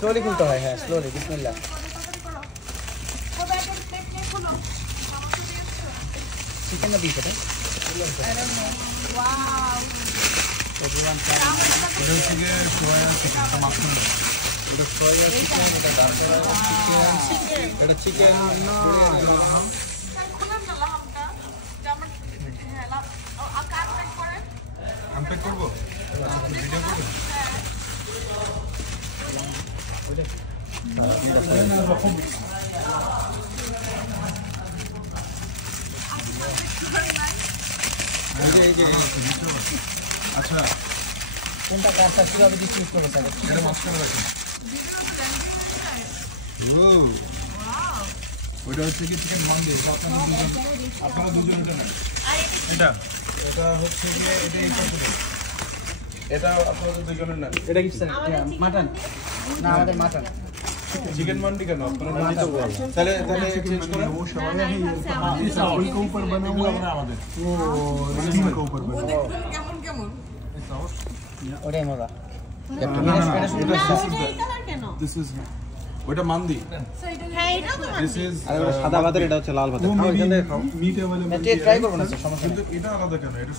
Slowly খুলতে হয়, হ্যাঁ স্লোলি। বিসমিল্লাহ। চিকেন না বিফ এটা? চিকেন আনপ্যাক করবো, ভিডিও করবো। আচ্ছা কোনটা কাজটা কিভাবে ডিস্ট্রিবিউট করবো স্যার? এটা মাঝখানে রাখেন। ওইটা হচ্ছে কি চিকেন মান্ডি, আপনারা দুজন এটা নেন। এটা হচ্ছে গিয়ে এটা আপনারা দুজনের নেন। এটা কি স্যার মাটন? না আমাদের মাটন। चिकन मंडी का नाम मंडी तो बोल चले चले चेंज करो वो शवाया है ये चावल के ऊपर बना हुआ है वो रेजिन के ऊपर बना वो देखो কেমন কেমন ওটাই মজা दिस इज ওটা মান্দি হ্যাঁ এটা তো দিস ইজ আরে সাদা ভাতের এটা হচ্ছে লাল ভাতের খাও এখান থেকে খাও মিট अवेलेबल ট্রাই করব না স্যার সমস্যা কিন্তু এটা আলাদা কেন এটা